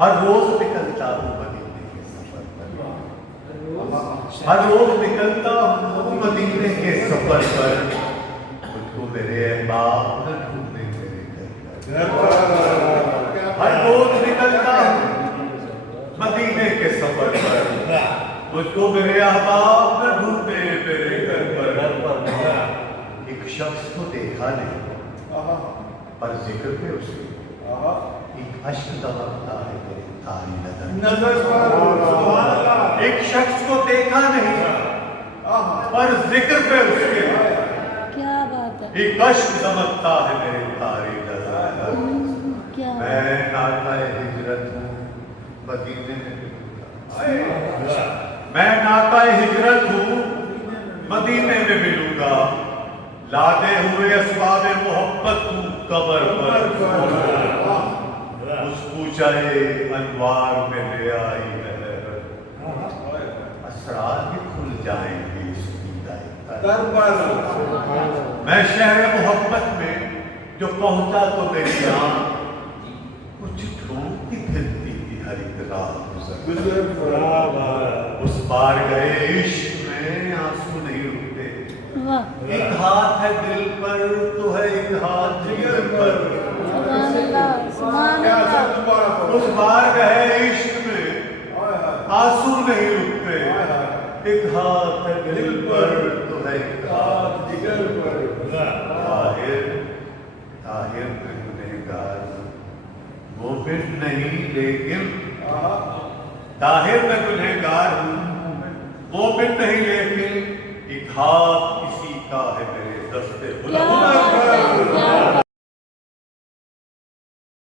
ہر روز نکلتا ہوں مدینے کے سفر پر، ہر روز نکلتا ہوں مدینے کے سفر پر، مجھ کو میرے احباب نہ ڈھونڈے میرے گھر پر۔ ہر روز نکلتا ہوں مدینے کے سفر پر، مجھ کو میرے احباب نہ ڈھونڈے میرے گھر پر۔ ایک شخص کو دیکھا نہیں پر ذکر پہ اس کے ایک عشق دمکتا ہے میرے تاری نظر پر۔ ایک شخص کو دیکھا نہیں پر ذکر پہ اس کے کیا بات ہے، ایک عشق دمکتا ہے میرے تاری نظر پر۔ میں ناقہ ہجرت ہوں مدینے میں ملوں گا، میں ناقہ ہجرت ہوں مدینے میں ملوں گا، لادے ہوئے اسباب محبت ہوں قبر پر۔ اس کوچائے انوار میں لے آئی ہے، اسرار بھی کھل جائیں گے اس دیدائے در پر۔ میں شہر محبت میں جو پہنچا تو میری آنکھ کچھ ڈھونڈتی پھرتی تھی ہر ایک راہ گزر۔ اس بار گئے عشق میں آنسو نہیں رکتے، ایک ہاتھ ہے دل پر تو ہے ایک ہاتھ جگر پر۔ اس بار گئے عشق میں آنسو نہیں رکتے، ایک ہاتھ ہے دل پر تو ہے ایک ہاتھ جگر پر۔ طاہر میں گنہگار ہوں مومن نہیں لیکن، طاہر میں گنہگار ہوں مومن نہیں لیکن، ایک ہاتھ کسی کا ہے میرے دستے خدا۔